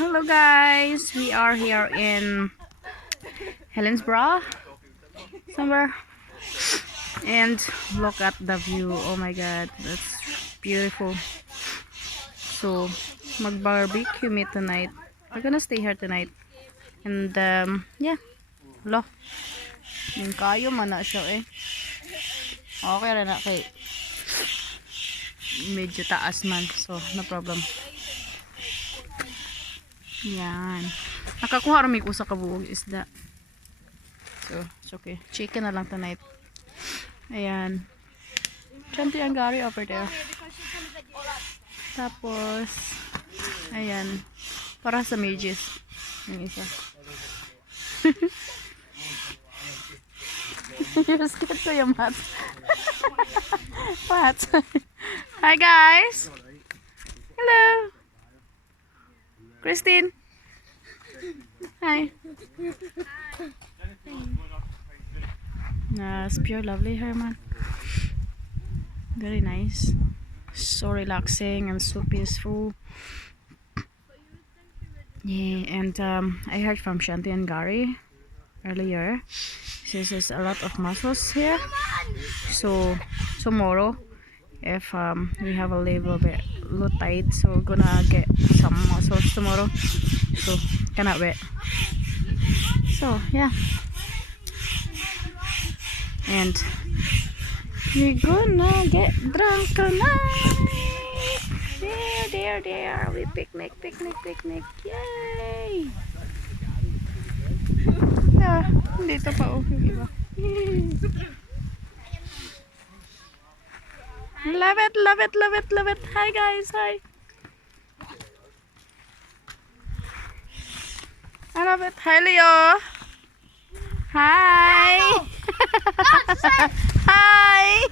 Hello guys, we are here in Helensburgh somewhere, and look at the view. Oh my god, that's beautiful. So mag-barbecue meet tonight. We're gonna stay here tonight, and yeah, lo yung kayo man na siya eh. Okay rin na kay medyo taas man, so no problem. Yan. Nakakuha rin ko sa kabuog isda. So, it's okay. Chicken na lang tonight. Ayan. Chanty ang Gary over there. Tapos, ayan. Para sa midges. Yung isa. You're scared to yung mats. What? Hi guys! Hello! Christine. Hi. It's pure lovely here, man. Very nice. So relaxing and so peaceful. Yeah, and I heard from Shanti and Gary earlier. Says there's a lot of mussels here. So tomorrow, if we have a little bit low tide, so we're gonna get some mussels tomorrow. So cannot wait. So yeah, and we're gonna get drunk tonight. There we picnic. Yay. Yeah, dito pa yung iba. Love it. Hi guys, hi. I love it. Hi Leo. Hi. Hi.